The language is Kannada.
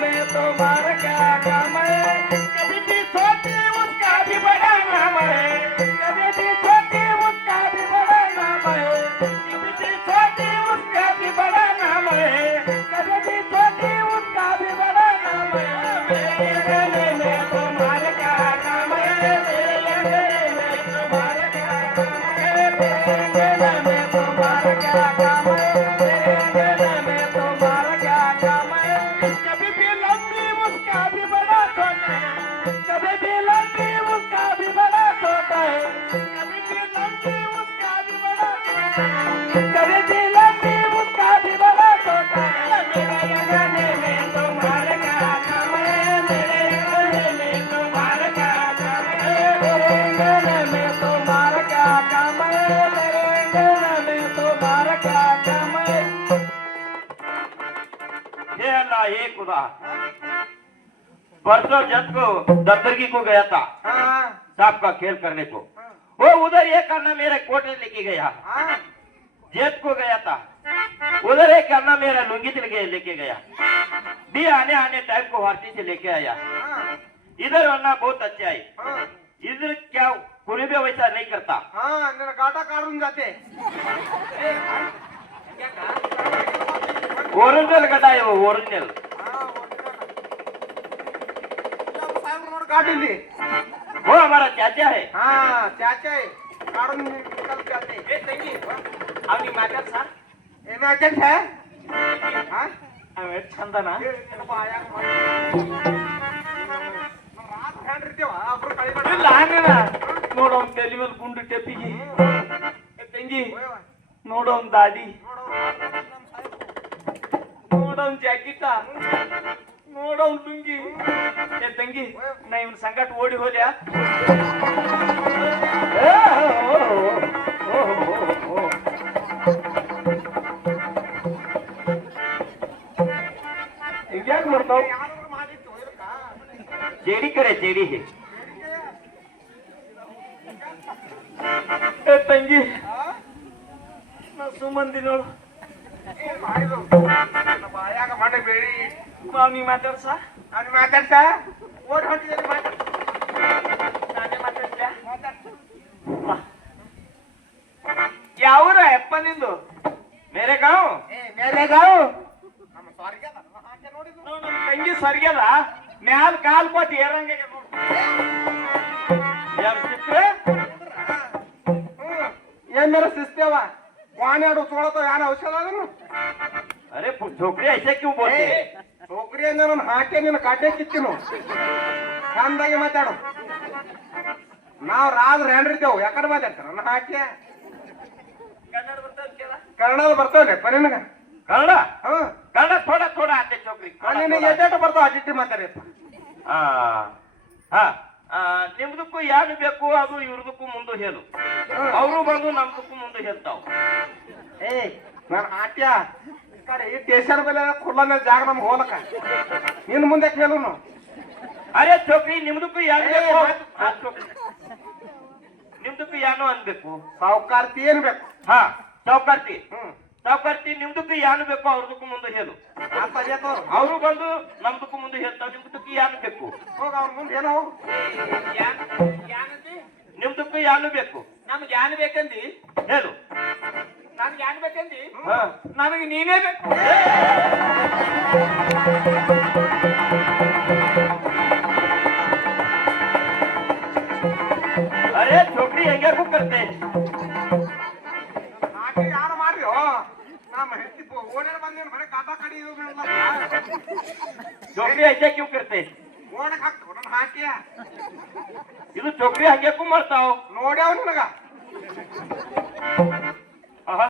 में तुम्हारा क्या काम है कभी भी छोटी उसका भी बड़ा नाम है कभी भी छोटी उसका भी बड़ा नाम है कभी भी छोटी उसका भी बड़ा नाम है कभी भी छोटी उसका भी बड़ा नाम है मेरे गले में तुम्हारा क्या काम है मेरे गले में तुम्हारा क्या काम है मेरे गले में तुम्हारा क्या काम है मेरे गले में तुम्हारा क्या काम है कभी भी लंबी उसका भी बड़ा छोटा है कभी भी लंबी उसका भी बड़ा छोटा है कभी भी लंबी उसका भी बड़ा कभी भी लंबी उसका भी बड़ा छोटा है मेरे गले में तुम्हारा क्या काम है मेरे गले में तुम्हारा क्या काम है मेरे गले में तुम्हारा क्या काम है मेरे गले में तुम्हारा क्या काम है हे अल्लाह हे खुदा परसों जब को दफ्तरगी को गया था सांप का खेल करने को वो उधर एक अन्ना मेरे कोटे लेके गया जेत को गया था उधर एक अन्ना मेरा लुंगी से लेके गया भी आने आने टाइम को वार्ती से लेके आया इधर अन्ना बहुत अच्छे आए इधर क्या कोई भी वैसा नहीं करता गाटा काढून जाते ओरिजिनल गड्ढा है वो ओरिजिनल काढून दे वो हमारा चाचा है त्याचे काढून निकाल जाते ए तंगी आवनी माटर सा एमॅजन है ಚಂದನ ಇಲ್ಲ ಹಂಗನ ನೋಡು ಅವ್ನ ತಲೆ ಮೇಲೆ ಗುಂಡು ಟೆಪ್ಪಿಗೆ ತಂಗಿ ನೋಡು ಅವ್ನ ದಾಡಿ ನೋಡು ಅವ್ನ ಜಾಕೆಟ ನೋಡು ಅವ್ನ ಲುಂಗಿ ಏ ತಂಗಿ ನಾ ಇವನ್ ಸಂಗಟ ಓಡಿ ಹೋದ್ಯಾ ಯಾಕೆ ಮಾಡ್ತಾವ್ जेडी करे जेडी है ए ತಂಗಿ ನಾ ಸುಮ್ಮಂದಿ ನೋಡು ಬಾಯಾಗ ಮಾಡಬೇಡಿ ನೀ ಮಾತಾಡ್ಸ ನಾನು ಮಾತಾಡ್ತಾ ಓಡ್ ಹೊಂಟಿದ್ದೀನಿ ನಾನೇ ಮಾತಾಡ್ತೀಯ ಯಾವೂರ ಅಪ್ಪ ನಿಂದು ಮೇರೆ ಗಾಂವ್ ಮೇರೆ ಗಾಂವ್ ನಮ್ಮ ಸ್ವರ್ಗದ ಹಾಗೆ ನೋಡಿದ್ರು ನಮ್ಮ ತಂಗಿ ಸ್ವರ್ಗದ ಮ್ಯಾಲ ಕಾಲ್ ಕೊಟ್ಟು ಏರಂಗ ಏನ್ ಮೇರೆ ಸಿಸ್ತೇವ ವಾಣ್ಯಾಡು ಸೋಳತ ಯಾನ ಔಷಧ ಅದನ್ನು अरे छोकरी ऐसे क्यों बोलते छोकरी ಅಂದ್ರೆ ನನ್ನ ಹಾಕೆ ನಿನ್ನ ಕಡ್ಡೆ ಕಿತ್ತಿನು ಚಂದಾಗಿ ಮಾತಾಡು ನಾವು ರಾಜರು ಹೆಂಡ್ರಿದ್ದೇವು ಯಾಕಡೆ ಮಾತಾಡ್ತಾರ ನನ್ನ ಹಾಕೆ ಕನ್ನಡ ಬರ್ತಾವಲ್ಲ ನಿನಗ ಕನ್ನಡ ಕನ್ನಡ ಥೋಡಾ ಥೋಡಾ ಆತೆ ಚೋಕ್ರಿ ನಿನಗೆ ಎದ್ದೇಟ ಬರ್ತಾವ ಅಜಿಟ್ಟಿ ಮಾತಾಡಪ್ಪ ನಿಮ್ದಕ್ಕೂ ಯಾರು ಬೇಕು ಅದು ಇವ್ರದಕ್ಕೂ ಮುಂದೆ ಹೇಳು ಅವರು ಬಂದು ನಮ್ದಕ್ಕೂ ಮುಂದೆ ಹೇಳ್ತಾವ ಏ ನನ್ನ ಹಾಟ್ಯ ಈ ಸ್ಟೇಷನ್ ಮೇಲೆ ಖುಲ್ಲ ಜಾಗ ನಮ್ಗೆ ಹೋಲಕ ನಿನ್ ಮುಂದೆ ಕೇಳುನು ಅರೆ ಚೋಕ್ರಿ ನಿಮ್ದಕ್ಕೂ ಯಾರು ಬೇಕು ನಿಮ್ದಕ್ಕೂ ಯಾನು ಅನ್ಬೇಕು ಸಾವುಕಾರ್ತಿ ಏನ್ ಬೇಕು ಸಾವುಕಾರ್ತಿ ಸಾವುಕಾರ್ತಿ ನಿಮ್ದಕ್ಕೂ ಯಾನು ಬೇಕು ಅವ್ರದಕ್ಕೂ ಮುಂದೆ ಹೇಳು ಅವರು ಬಂದು ನಮ್ದಕ್ಕೂ ಮುಂದೆ ಹೇಳ್ತಾವ ನಿಮ್ದಕ್ಕೂ ಯಾನು ಬೇಕು ಹೋಗ ಅವ್ರ ಮುಂದೆ ಏನೋ ನಿಮ್ದಕ್ಕೂ ಯಾನು ಬೇಕು ನಮ್ಗೆ ಯಾನ್ ಬೇಕಂದಿ ಹೇಳು ನನ್ಗೆ ಯಾನ್ ಬೇಕಂದಿ ನನಗೆ ನೀನೇ ಬೇಕು अरे छोकरी ಹೆಂಗೆ ಕೂರ್ತೆ ಯಾರು ಮಾಡ್ರಿ ನಮ್ಮ ಹೆಂಡತಿ ಓಡೇನ ಬಂದೇನು ಬರೀ ಕಾಟ ಕಡಿ छोकरी ऐसे क्यों करते ಓಡಕ್ ಹಾಕ್ತು ನನ್ನ ಹಾಕಿಯ ಇದು छोकरी ಹಂಗೆ ಮಾಡ್ತಾವ್ ನೋಡ್ಯಾವ ನಿನಗ